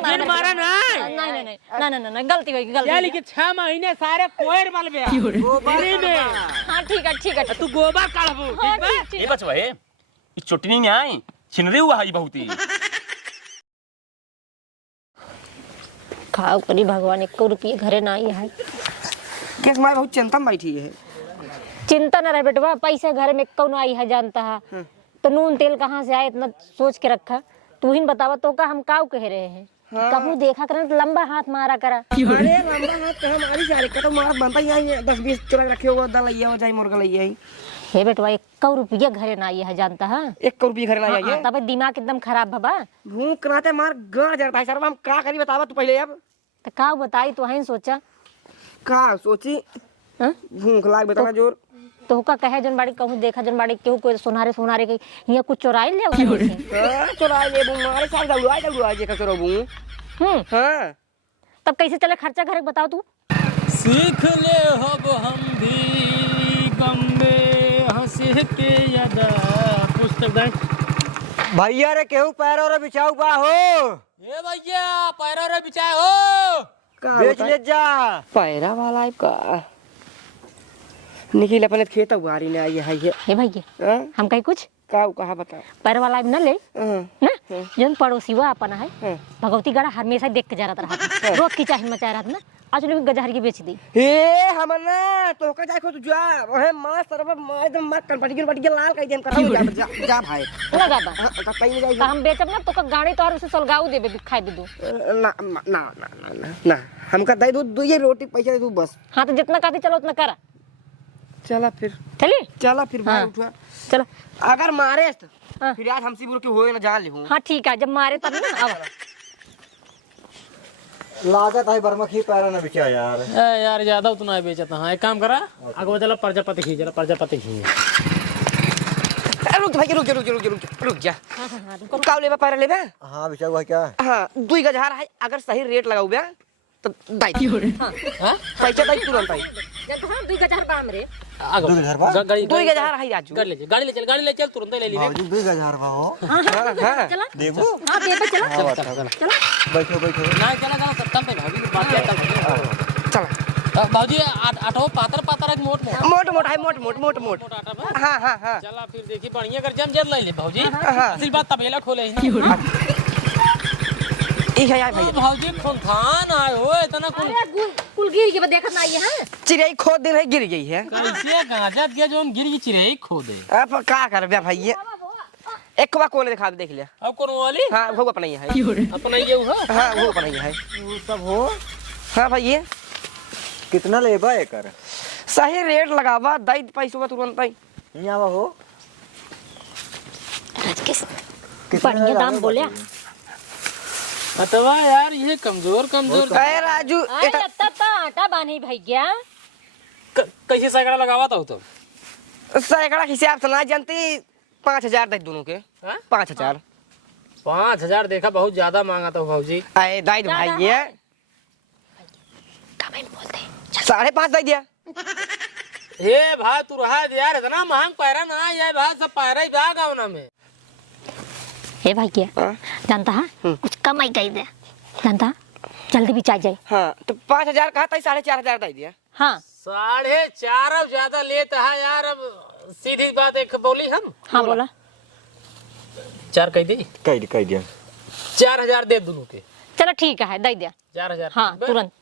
जिन मारा नहीं नहीं गलती हुई गलती। यार लेकिन 6 महीने सारे कोयर बल बे गोबरी में। हां ठीक है तू गोबर काढ़बू ठीक बा। ये बचवा है ई चोटनी नहीं आई छिनरी हुआ है बहुत ही। खाओ करी भगवान 1 रुपये घरे ना आई है। केस माय बहुत चिंता में बैठी है। चिंता न रहे बेटवा, पैसे घर में कौन आई है जानता है। तो नून तेल कहाँ से आए इतना सोच के रखा। तू ही बतावा तो का हम काऊ कह रहे हैं। कहूँ देखा करें तो लंबा हाथ मारा करा। अरे लंबा हाथ कहाँ मारी जा रही तो मार बनता ही 10-20 चुरा रखे हुआ दलैया हो जाए मुर्गा लैया ही। हे बेटवा 1 रुपया घरे ना आई है जानता है। 1 रुपये घर ना जाइए तब दिमाग एकदम खराब बाबा। भूख कराते मार गाड़ जाता है सर। हम का करी बतावा तू पहले। अब तो का बताई तो है सोचा का सोची भूख लाग बेटा जोर तो का कहे जन बाड़ी कहूँ देखा जन बाड़ी केहू कोई सोनारे के यहाँ कुछ चोराई ले चोरा ले मारे साल दौड़ुआ जे का चोरबू। हां तब कैसे चले खर्चा घर बताओ तू। सीख ले हब हम भी गंगे हंसे के यादा पुस्तक दे भैया रे केहू पैरो रे बिछाऊ बा हो। ए भैया पैरो रे बिछाए हो बेच ले जा। पैरा वाला का निखिल अपने खेत उगारी ने आई है। हे भैया हम कहीं कुछ का कहा बता पैर वाला न ले ना जन पड़ोसीवा अपन है भगवती गड़ा हमेशा देख के जा रहा था। रोज की चाहे मचा रहा था ना आज लोग गजहर की बेच दी। हे हम ना तो का जाए को तू जा ओहे मां सरब मां एकदम मां कनपटी के लाल कह देम करा जा भाई ना जाबा का कहीं जाई हम बेचब ना तो का गाड़ी तो और उसे सलगाऊ देबे खाई दे दू। ना ना ना ना ना हमका दे दू ये रोटी पैसा दे दू बस। हां तो जितना कहती चलो उतना करा। चला फिर चली भाई उठा चलो। अगर मारे तो फिर आज हमसे बुर के होए ना जान ले हूं। हां ठीक है जब मारे तब ना अब लागत है बरमखी पैरा ना बिचा यार। ए यार ज्यादा उतना ही बेचता। हां एक काम करा आगे चला प्रजापति खी जरा प्रजापति खी। रुक भाई रुक जा। हां का लेबा पैरा लेबा। हां बिचा हुआ क्या। हां 2 गजहार है अगर सही रेट लगाऊ बे तो दाई हां पैसा दाई तुरंत आई जब हां 2 गजहर बा हमरे आगे 2 गजहर बा। गाड़ी 2 गजहार है राजू। गाड़ी ले चल तुरंत ले ली। भाजी 2 गजहार बा हो। हां चला देखो हां दे चला चलो बैठो ना चला सत्तम पे भाभी की बात करता चला भाजी आठो पातर एक मोट मोट हां चला फिर देखी बढ़िया कर जम जल ले भाजी असली बात तबेला खोले है ई है यार भाई भाजी खुनखान आए हो इतना कुल गिर के देखत ना आई है। चिड़ै खोद दिन है गिर गई है। कैसे गांजा दिया जोन गिर की चिड़ै खो दे। अब का करबे भाई एक बार कोने दिखा देख लिया। अब कौन वाली। हां वो अपना ही है अपना ये हो। हां वो अपना ही है वो सब हो। हां भाई ये कितना लेबा एकर। सही रेट लगावा दई पैसा तुरंत ही यहां हो। बढ़िया दाम बोलिया अतवा यार ये कमजोर ए राजू अरे तब आटा बानी भैया कैसे सैकड़ा लगावा था तो सैकड़ा के हिसाब से ना जानती 5000 दे दोनों के 5000 देखा बहुत ज्यादा मांगा था भाजी। ए दाई भाई ये कमेंट बोलते 5.5 दे दिया। हे भाई तू रहा यार इतना महंग पैरा ना ये भाई सब पैरा ही बा गाँव ना में। हे भैया जानता है कुछ कम आई गई दे जानता जल्दी भी चाह जाए। हाँ तो 5000 कहा था 4500 दे दिया। हाँ 4.5 अब ज्यादा लेता है यार। अब सीधी बात एक बोली हम। हाँ बोला 4 कह दी कह दिया 4000 दे दोनों के। चलो ठीक है दे दिया 4000 हाँ तुरंत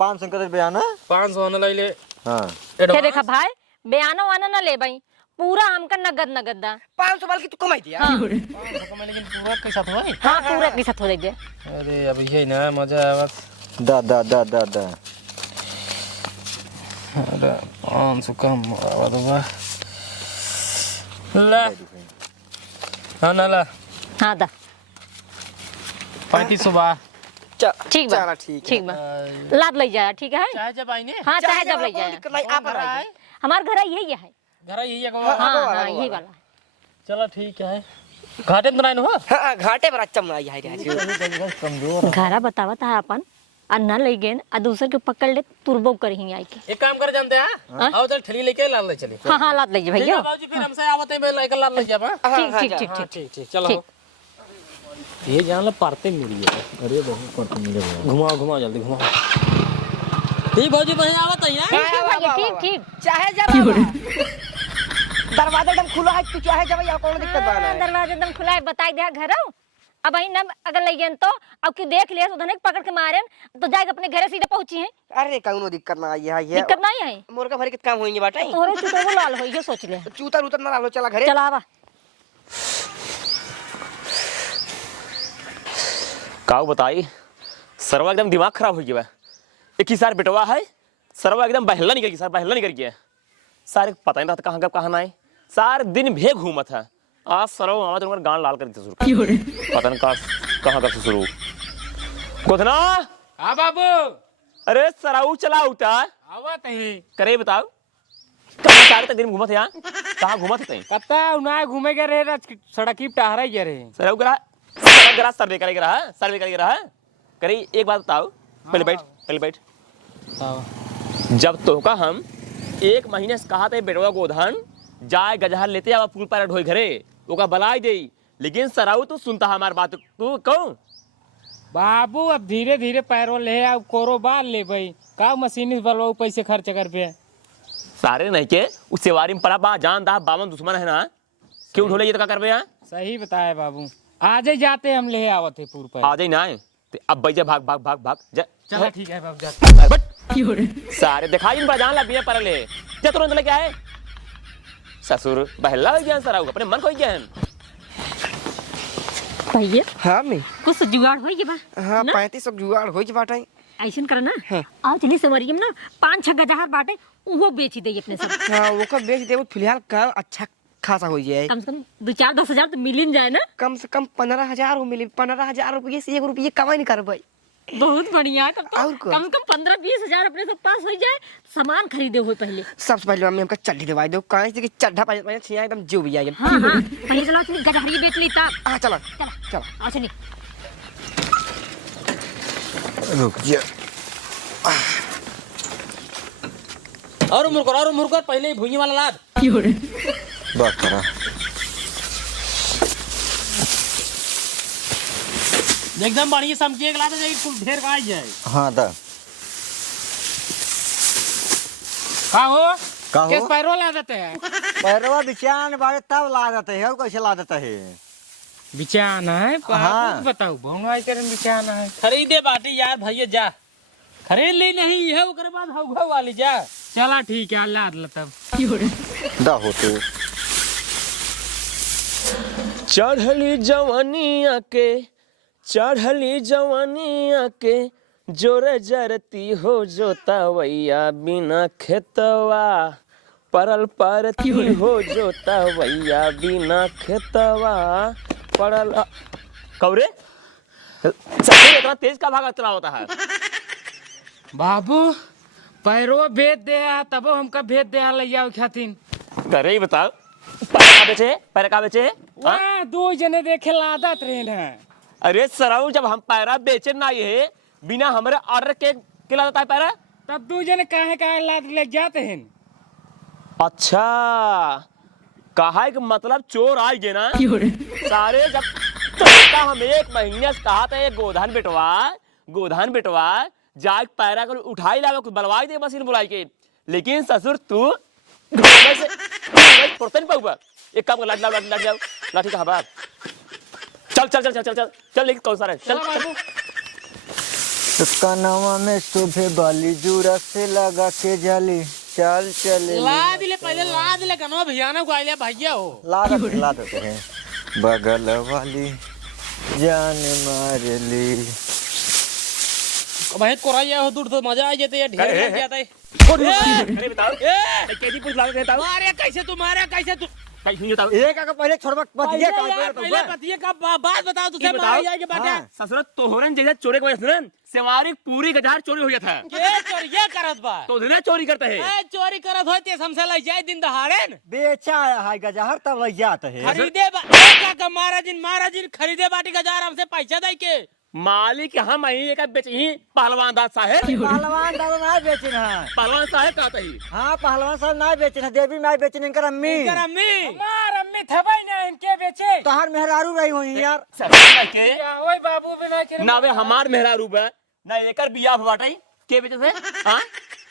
500 का बयाना 500 न ले। हां क्या देखा भाई बयानो वाना ना ले भाई पूरा हमका नगद दा 500 वाल की तू कमाई दिया। हाँ। लेकिन पूरा के साथ हुआ। हाँ पूरा के साथ हो दे। अरे अब ये ना मजा आवा। दा अरे 500 कम आवा तो बा ला। हाँ ना ला हाँ दा 3500 बा। ठीक बा ठीक बा लाद ले जाया ठीक है। चाहे जब आई ने। हाँ चाहे जब ले जाया हमार घर यही है। घर यही है। हाँ यही वाला। चलो ठीक है घाटे में बनाए हो। हां घाटे पर अच्छा बनाई है राजू। घरा बतावा था अपन अन्ना ले गेन आ दूसरे के पकड़ ले तुरबो करही आई के। एक काम कर जानते हैं आओ चल ठेली लेके लाल ले चले। हाँ लाद ले भैया बाबूजी फिर हमसे आवत है मैं लेकर लाल ले जाब। ठीक ठीक चलो ये जान लो परते मिली है। अरे बहुत परते मिले। घुमाओ घुमाओ जल्दी घुमाओ। ठीक भौजी बहन आवत है यार। ठीक है भैया, ठीक ठीक। चाहे जब दरवाजा एकदम खुला है, तू चाहे जब या कौन दिक्कत बा ना। दरवाजा एकदम खुला है, बताई दे घर आओ। अब आई ना अगर ले गए तो अब क्यों देख लिया तो धनक पकड़ के मारे तो जाके अपने घरे सीधे पहुंची है। अरे कौनो दिक्कत ना आई है ये। दिक्कत नहीं है। मोर का भरी कित काम होएंगे बाटा। तोरे चुतो को लाल होई है सोच ले। चूतर उतर ना डालो, चला घरे। चला आवा। काऊ बताई सरवा एकदम दिमाग खराब हो गया। एक ही सार बेटवा है, सरवा एकदम बहला निकल गया, सर बहला निकल गया। सारे पता नहीं रहता कहाँ का कहाँ ना है। सारे दिन भे घूमा था। आज सरव आवा तो गान लाल कर देते सुर। पता नहीं कहाँ का शुरू। गोधना हाँ बाबू अरे सराऊ चला उठा आवत है। करे बताओ कहाँ सारे तक दिन घूमा थे यहाँ, कहाँ घूमा थे? कत्ता उना घूमे गए रहे, सड़क की टहरा ही गए रहे। सराऊ गरा सर्वे करेगा रहा, सर्वे करेगा रहा। करे एक बात बताओ, पहले बैठ पहले बैठ। जब तो का हम 1 महीने से कहा थे बेटवा गोधन जाए गजहर लेते आवा पुल पर ढोई घरे ओका बलाई दे, लेकिन सराऊ तो सुनता हमार बात। तू कहूं बाबू अब धीरे धीरे पैरों ले अब कोरोबार ले भाई का मशीनिस्ट बलवाऊ पैसे खर्च कर पे। सारे नहीं के उस सेवारी में पड़ा बा जान दा बावन दुश्मन है ना, क्यों ढोले ये तो का करबे? यहाँ सही बताया बाबू, आज ही जाते हम ले आवत है पूर पर। आ जाए ना तो अब बैजा भाग भाग भाग भाग जा। चला ठीक है बाबू जा। बट सारे दिखाई इन पर जान ला बिया पर ले जा तुरंत लेके आए। ससुर बहला हो गया सराऊ अपने मन को गया है। भैया हां मैं कुछ जुगाड़ होई के बा। हां 3500 जुगाड़ होई के बाटा। ऐसन करना आओ चली सवरियम ना 5-6 गजहर बाटे वो बेच दे अपने सब। हां वो का बेच देबो, फिलहाल का अच्छा खासा हो जाए। कम से कम 2-4-10 हजार तो मिल जाए ना। कम से कम 15,000 मिली। 15,000 रुपये से 1 रुपये कमाई नहीं करबै। बहुत बढ़िया। तब तो और को? कम से कम 15-20 हजार अपने सब पास हो जाए। सामान खरीदे हुए पहले। सबसे पहले मम्मी हमका चड्ढी दिवाई दो, काहे से कि चड्ढा पाए छिया एकदम जीव भी आए। हाँ हाँ पहले चलो चली गजहरी बेच ली तब। हां चला चला चला आओ चली। रुक जा। और मुर्गर पहले ही भुइयां वाला लाद। बकरा एकदम बढ़िया समझिए के लाद जाए कुल ढेर का आ जाए। हाँ दा का हो का हो? किस पैरों ला देते हैं? पैरवा बिचान बारे तब ला देते है और कैसे ला देता है? बिचाना है हाँ। बताओ भौंगाई करन बिचाना है। खरीदे बाटी यार भैया जा खरीद ली नहीं है ओकरे बाद हौघा वाली जा। चला ठीक है लाद ल तब। दा होते चढ़ली जवानिया के चढ़ली जवानिया के जोरे जरती हो जोतावैया बिना खेतवा परल परती हो जोतावैया बिना खेतवा परल। कौरे सफेद इतना तेज का भागा चला होता है? बाबू पैरो भेज दे तबो हमका भेज दे ले जाओ खातिन। घरे ही बताओ पैर का बेचे हाँ? वाह 2 जने देखे लादत रहे ना। अरे सराऊ जब हम पैरा बेचे ना ये बिना हमारे ऑर्डर के खिला देता है पैरा। तब 2 जने काहे लाद ले जाते हैं। अच्छा कहा है कि मतलब चोर आए गे ना सारे। जब तो हम 1 महीने से कहा था ये गोधान बेटवा जाग पैरा कर उठाई लावे कुछ बलवाई दे मशीन बुलाई के, लेकिन ससुर तू नहीं पाऊंगा। एक काम कर लाठ जाओ लाठी का हवा। चल चल चल चल चल चल चल लेकिन कौन सा है चल कनवा में शोभे बाली जूरा से लगा के जाली चल चले लाद ले पहले लाद ले कनो भैया को आइले भैया हो। ला देते हैं बगल वाली जान मार ली। भाई कोराया हो दूर तो मजा आ जाते है ढेर लग जाता है। अरे बताओ कैसी पूछ लागे बताओ मारे कैसे तू कैसे बताओ एक का पहले छोड़वा बतिया पहले बतिए का बात बताओ तुझे मार जाएगी बाटे। ससुर तोहरन जगह चोरी को सुनन सेवारी पूरी गजार चोरी हो गया था। के चोरी करत बा तो उन्हें चोरी करते हैं। ए चोरी करत होते हमसे ले जाए दिन दहाड़े बेचा है गजहर तब लग जाता है। खरीदे का महाराजिन खरीदे बाटी गजार हमसे पैसा दे के मालिक हम ही एक बेच ही पहलवान दास साहेब। पहलवान दादा ना बेचन है। पहलवान साहेब कहते ही हाँ पहलवान साहब ना बेचन है, देवी माई बेचन इनकर अम्मी। अम्मी मिथबई ना इनके बेचे तहार मेहरारू रही हुई यार। के ओए बाबू बिना के ना वे हमार मेहरारू बा ना एकर बियाह बाटई के बेचे से हां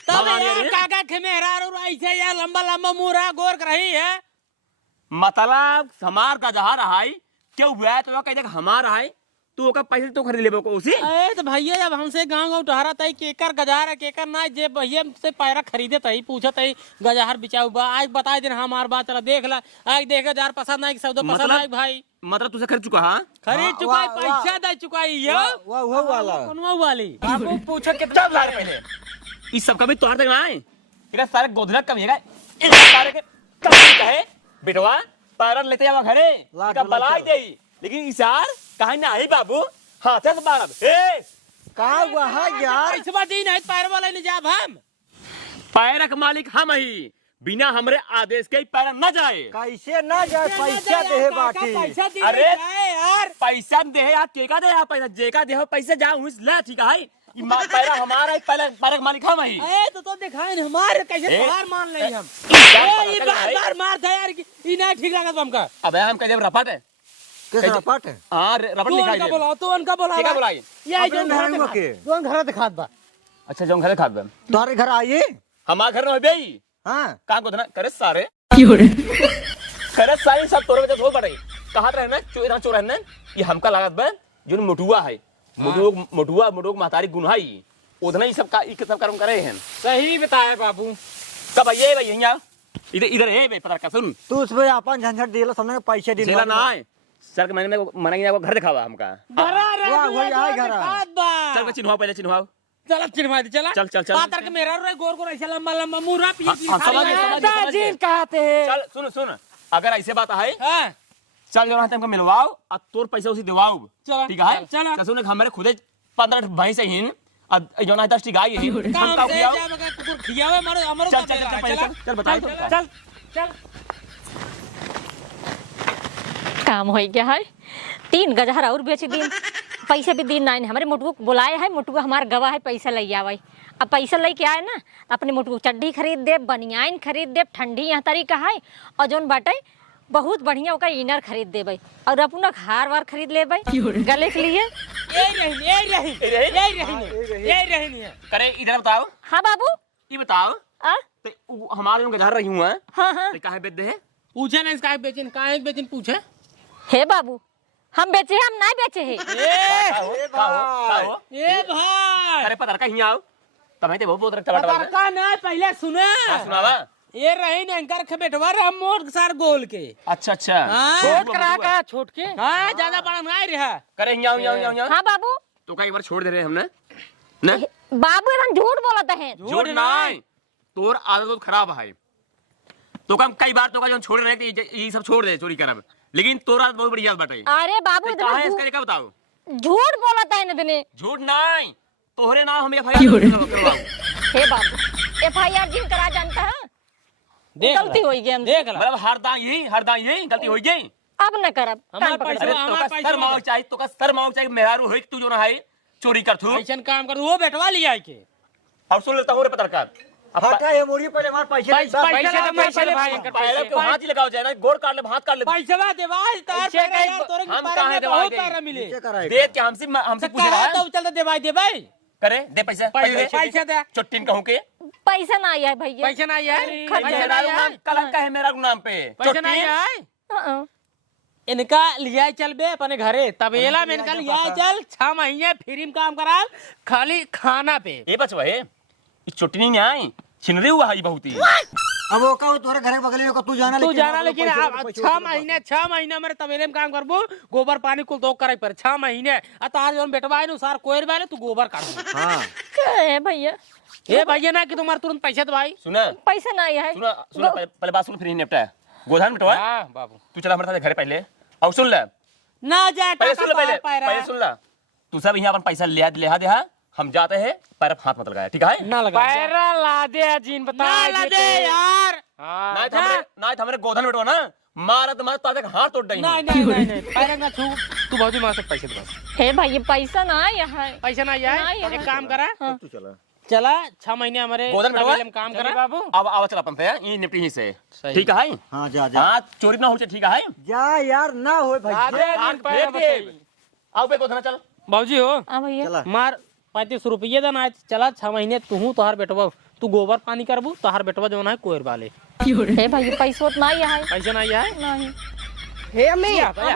तब यार काका के मेहरारू ऐसे यार लंबा लंबा मुरा गोर कर रही है। मतलब हमार का जहां रहाई क्यों हुआ तो कह दे हमार है तू ओका पैसे तो खरीद लेबो को उसी। ए तो भैया जब हमसे गांव गांव टहरा तई केकर गजार है केकर ना जे भैया से पैरा खरीदे तई पूछत तई गजार बिचाऊ बा आज बता दिन हमार बात चला देख ला आज देखे जार पसंद नहीं सौदा पसंद नहीं भाई मतलब तुझे खरीद चुका हां खरीद चुका है, पैसा दे चुका है यो वाह वाह वाला कौनवा वाली बाबू पूछो कितना ला रहे पहले इस सब का भी तोड़ देना है इधर सारे गोधरा कम है इन सारे के कम कहे बेटवा पैरन लेते जावा घरे का बलाई देई लेकिन इसार कहीं ना है बाबू हां चल मारब ए का हुआ है यार? ऐसे बात ही नहीं पैर वाला ले जाब हम पैरक मालिक हम ही बिना हमरे आदेश के पैर न जाए। कैसे ना जाए? पैसा दे बाटी। पैसा दे अरे यार पैसा दे यार केका दे यार पैसा जेका दे हो पैसा जा हुई ले ठीक है पैरा हमारा है पहले पैरक मालिक हम ही। ए तो दिखाए हमारे कैसे हार मान ले हम ये ये बार मार था यार ई ना ठीक लागत हमका। अबे हम कह दे रपट है कैसे रपट है? हां रपट तू लिखाई उनका दे बुलाओ तू उनका बुलाओ ठीक है बुलाई ये जो मेहरारू के जो घर दिखात बा अच्छा जो घर खा दे तुम्हारे घर आइए। हमार घर में बेई हाँ का को करे सारे करे सारे सब तोरे वजह हो पड़े कहां रहना चोरा चोरा रहना ये हमका लागत बा जो मोटुआ है मोटुआ महतारी गुनहाई उधना ही सब का ई सब कर्म करे हैं। सही बताया बाबू कब ये भाई यहां इधर इधर है बे पता का सुन तू उसमें अपन झंझट दिला समझ पैसे दिला जेला ना है सर के मैंने मना के घर दिखावा हमका वाह वही आए घर चल के चिन्हाओ पहले चिन्हाओ चल चिन्हवा दे चला चल, चल, चल। पातर के मेरा रे गोर गोर ऐसा लंबा लंबा मुरा पी पी हाँ, समझ गए, समझ गए, समझ गए। जीन कहते हैं चल सुन सुन अगर ऐसे बात है हां चल जो हमको मिलवाओ और तोर पैसा उसी दिवाओ चलो, ठीक है चलो। चल सुन हमारे खुदे 15 भैंस हिन और जो ना 10 गाय हिन हम काम का से खियाओ जा मगर कुकुर खियावे मारो हमरो चल चल चल पहले चल बताओ तो चल चल काम हो गया है 3 गजहर और बेच दिन पैसे भी दिन नहीं हमारे मोटू को बुलाए है मोटू हमारे गवाह है पैसा ले आवे अब पैसा लेके आए ना अपने मोटू चड्डी खरीद दे बनियान खरीद दे ठंडी यहाँ तरीका है और जोन बाटे बहुत बढ़िया ओका इनर खरीद देबै और अपना हार वार खरीद लेबै गले के लिए। ये रही करे इधर बताओ हाँ बाबू ये बताओ आ तो हमारे उनके घर रही हूं हाँ हाँ तो काहे बेच दे है पूछे ना इसका काहे बेचन पूछे हे बाबू हम बेचे हम नहीं बेचे है ए भाई अरे पता का हियां आओ तमे ते बहुत रखता पता का ना पहले सुने सुनावा ये रही ने अंकर के बेटवा रे हम मोट सार गोल के अच्छा अच्छा छोट करा का छोट के हां ज्यादा बड़ा नहीं रहा करे हियां हाँ बाबू तो कई बार छोड़ दे रहे हमने ना बाबू एकदम झूठ बोलता है। झूठ नहीं तोर आदत बहुत खराब है तो कम कई बार तो का जो छोड़ रहे थे ये सब छोड़ दे चोरी करब लेकिन तोरा बहुत बढ़िया बताई अरे बाबू कहां है इतना इसका क्या बताओ झूठ बोलता है नदने। झूठ नहीं तोहरे नाम हम एफआईआर करवाओ हे बाबू एफआईआर जिन करा जानता है गलती हो गई हमसे। देख ला मतलब हर दां यही गलती हो गई अब न करब हमार कान पकड़ पैसा के। अरे तो हमार का पैसा सर माओ चाहिए तो का सर माओ चाहिए मेहरारू होई तू जो ना है चोरी कर थू ऐसा काम कर वो बेटवा लिया के और सुन लेता हूं रे पत्रकार हटा ये मोड़ी पहले हमारे पैसे पैसा तो पैसा भाई पहले के हाथ ही लगाओ जाए ना गोड़ काट ले हाथ काट ले पैसा देवाई तार पैसे पैरा कहीं- यार तोरे हम पैरा कहाँ में देवाई बहुत गए? पैरा मिले दे के हमसे पूछ रहा है तो चलते देवाई दे भाई करे दे पैसा पैसा दे चुट्टीन कहूं के पैसा ना आया है भैया। पैसा नहीं है खर्चा पैसा नहीं डालू है। नाम कलंक है मेरा नाम पे पैसा नहीं है हाँ। इनका लिया चल बे अपने घरे तबेला में इनका लिया चल 6 महीने फ्री में काम करा खाली खाना पे ए बचवा है इस चुट्टी नहीं आई छिनरे हुआ है बहुत ही अब वो का तुम्हारे घर के बगल में तू जाना तू जाना लेकिन 6 महीने मेरे तबेले में काम करबो गोबर पानी कुल तो करे पर 6 महीने आ तार जोन बेटवा है अनुसार कोयर वाले तू गोबर काट हां क्या है भैया ए भैया ना कि तुम्हारे तुरंत पैसा दो भाई सुना पैसा ना आया है। सुना पहले बात सुन फिर ही निपटा गोधान बेटवा हां बाबू तू चला हमारे साथ घर पहले और सुन ले ना जा पहले सुन ले टाका पहले सुन ले तू सब यहाँ अपन पैसा ले दे हम जाते हैं पैर हाथ मत लगाया ठीक है ना लगा पैरा ला दे जीन बता ना ला दे यार ना हमारे गोधन बेटवा ना मारत मारत ताजे हाथ तोड़ देंगे नहीं पैरा ना छू तू भौजी मां से पैसे दे हे भैया पैसा ना आया है। पैसा ना आया नहीं एक काम करा तू चला चला 6 महीने हमारे गोदन बेटवा तबेले में काम करा बाबू। अब आवा चल अपन पे ये निपटी ही से सही। ठीक है हाँ जा जा हां चोरी ना हो ठीक है जा यार ना हो भाई आओ पे गोदना चल बाबूजी हो हाँ भैया चला मार 35 रुपये देना है। चला 6 महीने तू तोहार बेटवा तू गोबर पानी करबू तोहार बेटवा जो है कोयर वाले हे भैया पैसा उतना ही है पैसा नहीं है नहीं हे अम्मी हाँ भैया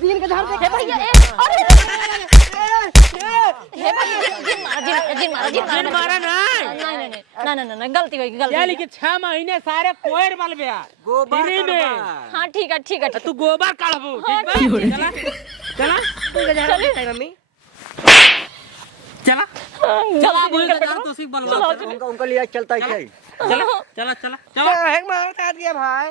3000 दे हे भैया अरे हे भैया जिन मारा ना नहीं गलती हुई क्या गलती लिखे 6 महीने सारे कोयर वाल बया गोबर फ्री में हाँ ठीक है ठीक है तू गोबर काढ़बू हाँ, ठीक बा? चला चला 3000 दे मम्मी चला चला बोल के तो सिर्फ बलवा उनका उनका लिया चलता है क्या चला चला चला चला हे मार काट गया भाई